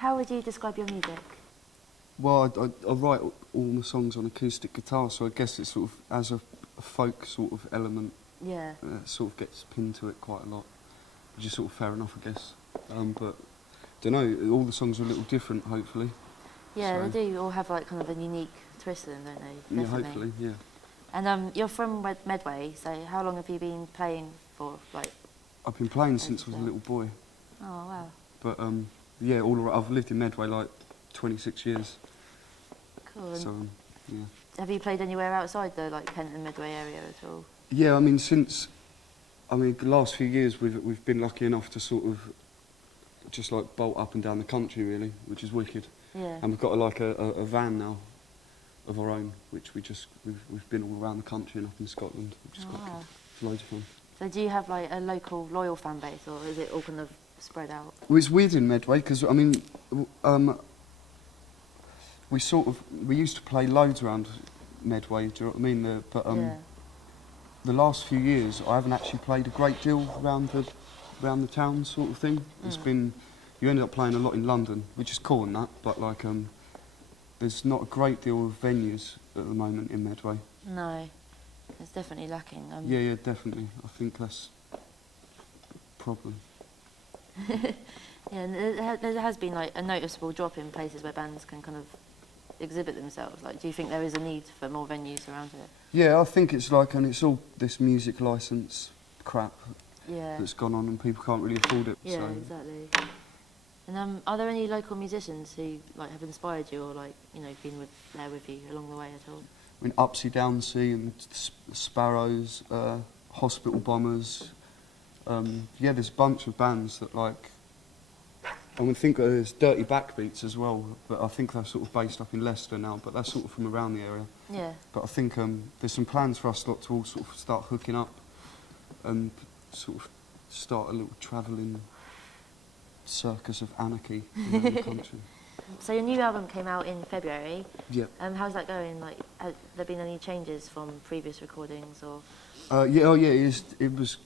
How would you describe your music? Well, I write all my songs on acoustic guitar, so I guess it sort of has a folk sort of element. Yeah. Sort of gets pinned to it quite a lot, which is sort of fair enough, I guess. But don't know. All the songs are a little different, hopefully. Yeah, so. they do all have like kind of a unique twist to them, don't they? Yeah, hopefully, yeah. And you're from Medway, so how long have you been playing for? Like, I've been playing since I was a little boy. Oh wow. But yeah, I've lived in Medway like 26 years. Cool. So yeah. Have you played anywhere outside the like Kent and Medway area at all? Yeah, I mean the last few years we've been lucky enough to sort of just like bolt up and down the country really, which is wicked. Yeah. And we've got a van now of our own, which we've been all around the country and up in Scotland, which is quite good. It's loads of fun. So do you have like a local loyal fan base, or is it all kind of spread out? Well, it's weird in Medway because I mean, we used to play loads around Medway. Do you know what I mean? But the last few years, I haven't actually played a great deal around the town, sort of thing. It's been you end up playing a lot in London, which is cool and that, but like there's not a great deal of venues at the moment in Medway. No, it's definitely lacking. Yeah, definitely. I think that's a problem. Yeah, and there has been like a noticeable drop in places where bands can kind of exhibit themselves. Like, do you think there is a need for more venues around here? Yeah, I think it's like, and it's all this music licence crap Yeah. that's gone on, and people can't really afford it. Yeah, so. exactly. And are there any local musicians who like have inspired you, or like been there with you along the way at all? I mean, Upsy Downsy and Sparrows, Hospital Bombers. Yeah, there's a bunch of bands that like. I think there's Dirty Backbeats as well, but I think they're sort of based up in Leicester now, but they're sort of from around the area. Yeah. But I think there's some plans for us lot to all sort of start hooking up and sort of start a little travelling circus of anarchy around the country. So your new album came out in February. Yeah. How's that going? Like, have there been any changes from previous recordings, or? Yeah, it was.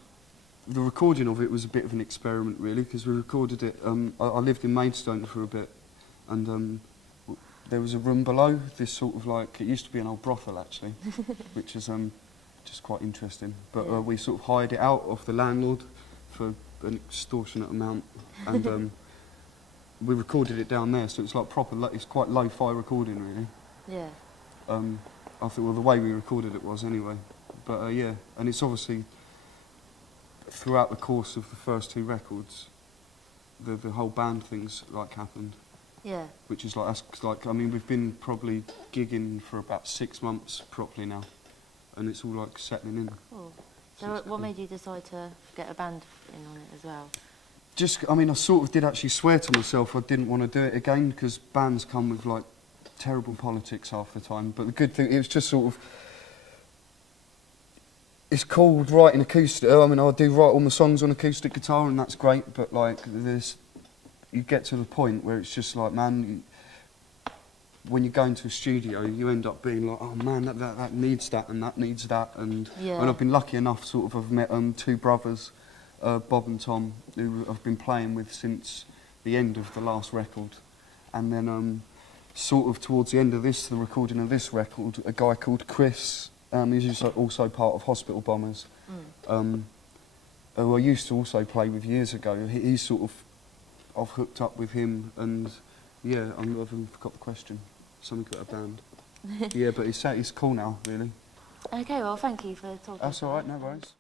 The recording of it was a bit of an experiment, really, because we recorded it. I lived in Maidstone for a bit, and there was a room below. This sort of like it used to be an old brothel, actually, which is just quite interesting. But we sort of hired it out off the landlord for an extortionate amount, and we recorded it down there. So it's like proper. It's quite lo-fi recording, really. Yeah. I thought, well, the way we recorded it was anyway. But yeah, and it's obviously. Throughout the course of the first two records, the whole band thing's like happened. Yeah. Which is like I mean we've been probably gigging for about 6 months properly now, and it's all like settling in. Cool. So what made you decide to get a band in on it as well? Just, I mean, I sort of did actually swear to myself I didn't want to do it again because bands come with like terrible politics half the time. But the good thing, it was just sort of. It's called writing acoustic. I mean, I do write all my songs on acoustic guitar, and that's great. But like, you get to the point where it's just like, man, when you go into a studio, you end up being like, oh man, that needs that, and that needs that, and I've been lucky enough, sort of, I've met two brothers, Bob and Tom, who I've been playing with since the end of the last record, and then sort of towards the end of the recording of this record, a guy called Chris. He's also part of Hospital Bombers, who I used to also play with years ago. He's sort of, I've hooked up with him, and yeah, I've forgot the question. Something about a band. Yeah, but it's cool now, really. Okay, well, thank you for talking. That's all right, no worries.